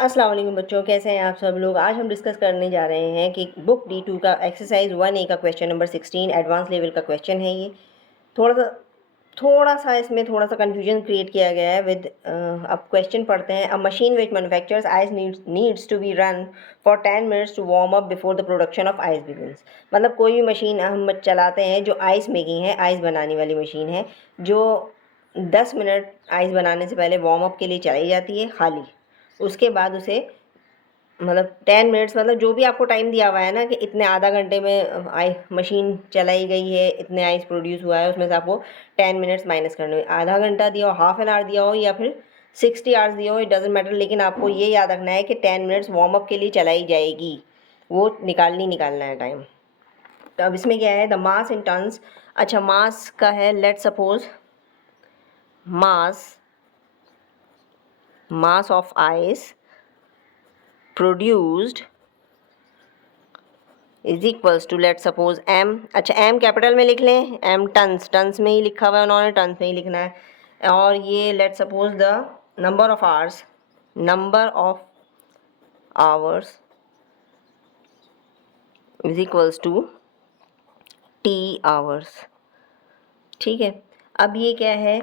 अस्सलाम वालेकुम बच्चों, कैसे हैं आप सब लोग। आज हम डिस्कस करने जा रहे हैं कि बुक D2 का एक्सरसाइज 1A का क्वेश्चन नंबर 16 एडवांस लेवल का क्वेश्चन है। ये थोड़ा सा इसमें थोड़ा सा कन्फ्यूजन क्रिएट किया गया है विद। अब क्वेश्चन पढ़ते हैं। A machine which manufactures ice needs to be run for 10 minutes to warm up before the production of ice begins. मतलब कोई भी मशीन हम चलाते हैं जो आइस मेकिंग है, आइस बनाने वाली मशीन है, जो 10 मिनट आइस बनाने से पहले वार्म अप के लिए चलाई जाती है खाली। उसके बाद उसे मतलब 10 मिनट्स, मतलब जो भी आपको टाइम दिया हुआ है ना कि इतने आधा घंटे में आई मशीन चलाई गई है, इतने आइस प्रोड्यूस हुआ है, उसमें से आपको 10 मिनट्स माइनस करने हैं। आधा घंटा दिया हो, हाफ एन आवर दिया हो, या फिर 60 आवर्स दिया हो, इट डजेंट मैटर, लेकिन आपको ये याद रखना है कि 10 मिनट्स वार्म अप के लिए चलाई जाएगी, वो निकालना है टाइम। तो अब इसमें क्या है, द मास इन टन्स। अच्छा, मास का है, let suppose mass of ice produced is equals to let suppose M. अच्छा, एम कैपिटल में लिख लें, एम टन्स में ही लिखा हुआ है उन्होंने, टन्स में ही लिखना है। और ये let suppose the number of hours is equals to T hours. ठीक है, अब ये क्या है,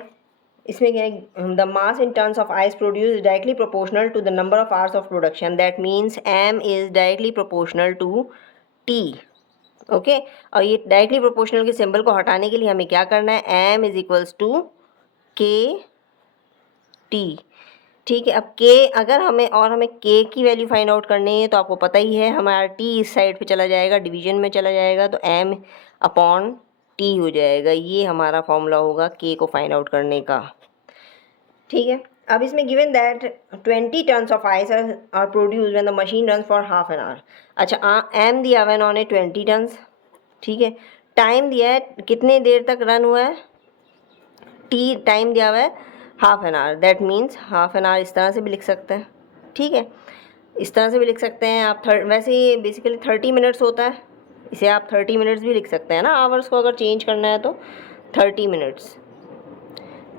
इसमें क्या है, the mass in terms of ice produce is directly proportional to the number of hours of production. That means M is directly proportional to T. Okay, और ये डायरेक्टली प्रोपोर्शनल के सिंबल को हटाने के लिए हमें क्या करना है, एम इज इक्वल्स टू के टी। ठीक है, अब के अगर हमें के की वैल्यू फाइंड आउट करनी है तो आपको पता ही है, हमारा टी इस साइड पे चला जाएगा, डिवीजन में चला जाएगा, तो एम अपॉन टी हो जाएगा। ये हमारा फॉर्मूला होगा के को फाइंड आउट करने का। ठीक है, अब इसमें given that 20 tons of ice are produce when the machine run for half an hour. अच्छा, एम दिया हुआ है इन्होंने 20 टन्स। ठीक है, टाइम दिया है कितने देर तक रन हुआ है, टी टाइम दिया हुआ है half an our. That means half an our इस तरह से भी लिख सकते हैं। ठीक है, इस तरह से भी लिख सकते हैं आप। वैसे ये बेसिकली 30 मिनट्स होता है, इसे आप 30 मिनट्स भी लिख सकते हैं ना, आवर्स को अगर चेंज करना है तो 30 मिनट्स।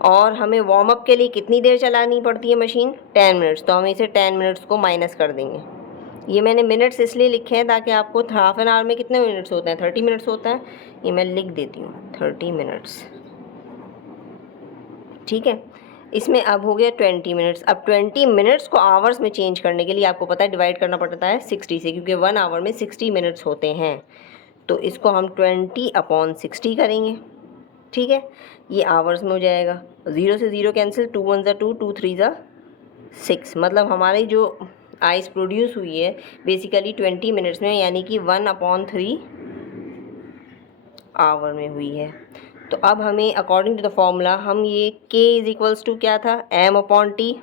और हमें वार्म अप के लिए कितनी देर चलानी पड़ती है मशीन, 10 मिनट्स, तो हम इसे 10 मिनट्स को माइनस कर देंगे। ये मैंने मिनट्स इसलिए लिखे हैं ताकि आपको हाफ एन आवर में कितने मिनट्स होते हैं, 30 मिनट्स होता है, ये मैं लिख देती हूँ 30 मिनट्स। ठीक है, इसमें अब हो गया 20 मिनट्स। अब 20 मिनट्स को आवर्स में चेंज करने के लिए आपको पता है डिवाइड करना पड़ता है 60 से, क्योंकि 1 आवर में 60 मिनट्स होते हैं। तो इसको हम 20/60 करेंगे। ठीक है, ये आवर्स में हो जाएगा, 0 से 0 कैंसिल, 2 1 ज़ा 2, 2 3 ज़ा 6। मतलब हमारी जो आइस प्रोड्यूस हुई है बेसिकली 20 मिनट्स में, यानी कि 1/3 आवर में हुई है। तो अब हमें अकॉर्डिंग टू द फॉर्मूला हम ये k इज इक्वल्स टू क्या था, m/t।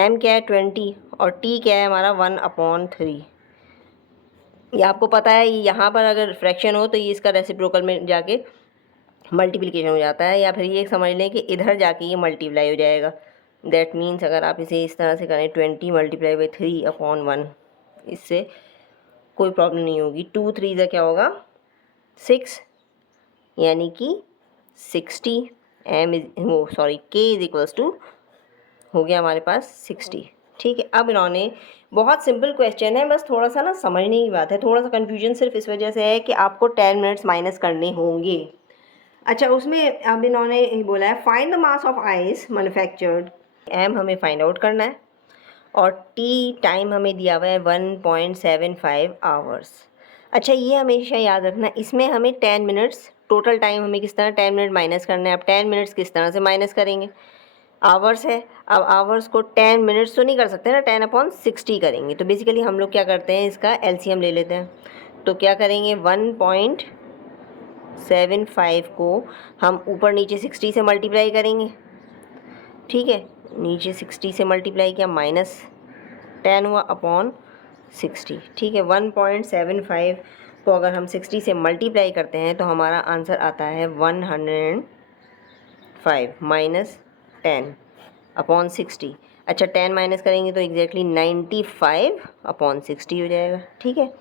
m क्या है 20 और t क्या है हमारा 1/3। ये आपको पता है, यहाँ पर अगर फ्रैक्शन हो तो ये इसका रेसिप्रोकल में जाके मल्टीप्लिकेशन हो जाता है, या फिर ये समझ लें कि इधर जाके ये मल्टीप्लाई हो जाएगा। दैट मीन्स अगर आप इसे इस तरह से करें 20 मल्टीप्लाई बाई 3/1, इससे कोई प्रॉब्लम नहीं होगी। 2 3 ज़ा क्या होगा 6, यानी कि 60। k इज इक्वल्स टू हो गया हमारे पास 60। ठीक है, अब इन्होंने बहुत सिंपल क्वेश्चन है, बस थोड़ा सा ना समझने की बात है, थोड़ा सा कन्फ्यूजन सिर्फ इस वजह से है कि आपको 10 मिनट्स माइनस करने होंगे। अच्छा, उसमें अब इन्होंने बोला है find the mass of ice manufactured. M हमें फाइंड आउट करना है और टी टाइम हमें दिया हुआ है 1.75 आवर्स। अच्छा, ये हमेशा याद रखना, इसमें हमें 10 मिनट्स टोटल टाइम हमें किस तरह 10 मिनट माइनस करना है। अब 10 मिनट्स किस तरह से माइनस करेंगे, आवर्स है, अब आवर्स को 10 मिनट्स तो नहीं कर सकते ना, 10/60 करेंगे। तो बेसिकली हम लोग क्या करते हैं, इसका एलसीएम ले लेते हैं। तो क्या करेंगे, 1.75 को हम ऊपर नीचे 60 से मल्टीप्लाई करेंगे। ठीक है, नीचे 60 से मल्टीप्लाई किया, -10 हुआ अपॉन 60। ठीक है, 1.75 को अगर हम 60 से मल्टीप्लाई करते हैं तो हमारा आंसर आता है 105 माइनस 10 अपॉन 60। अच्छा, 10 माइनस करेंगे तो एग्जैक्टली 95/60 हो जाएगा। ठीक है,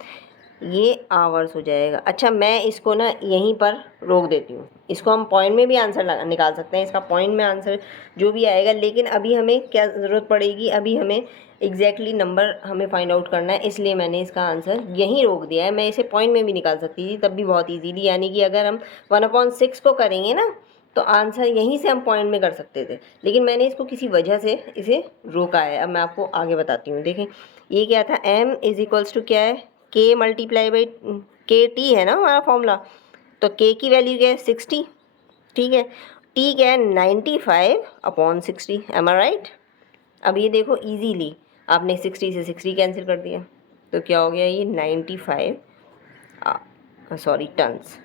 ये आवर्स हो जाएगा। अच्छा, मैं इसको ना यहीं पर रोक देती हूँ। इसको हम पॉइंट में भी आंसर निकाल सकते हैं, इसका पॉइंट में आंसर जो भी आएगा, लेकिन अभी हमें क्या ज़रूरत पड़ेगी, अभी हमें एग्जैक्टली नंबर हमें फाइंड आउट करना है, इसलिए मैंने इसका आंसर यहीं रोक दिया है। मैं इसे पॉइंट में भी निकाल सकती थी, तब भी बहुत ईजीली, यानी कि अगर हम 1/6 को करेंगे ना, तो आंसर यहीं से हम पॉइंट में कर सकते थे, लेकिन मैंने इसको किसी वजह से इसे रोका है। अब मैं आपको आगे बताती हूँ। देखें, ये क्या था, m इज इक्वल्स टू क्या है, k मल्टीप्लाई बाई के टी है ना हमारा फॉर्मूला। तो k की वैल्यू क्या है, 60, ठीक है। t क्या है, 95/60, एम आई राइट। अब ये देखो, इजीली आपने 60 से 60 कैंसिल कर दिया, तो क्या हो गया, ये 95 टन्स।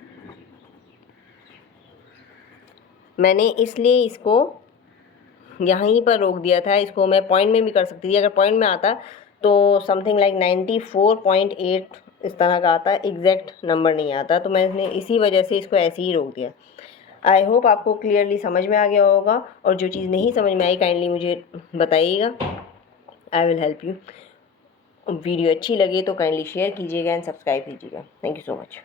मैंने इसलिए इसको यहीं पर रोक दिया था। इसको मैं पॉइंट में भी कर सकती थी, अगर पॉइंट में आता तो समथिंग लाइक 94.8 इस तरह का आता, एग्जैक्ट नंबर नहीं आता, तो मैंने इसी वजह से इसको ऐसे ही रोक दिया। आई होप आपको क्लियरली समझ में आ गया होगा, और जो चीज़ नहीं समझ में आई काइंडली मुझे बताइएगा, I will help you. Video अच्छी लगे तो काइंडली शेयर कीजिएगा एंड सब्सक्राइब कीजिएगा। Thank you so much.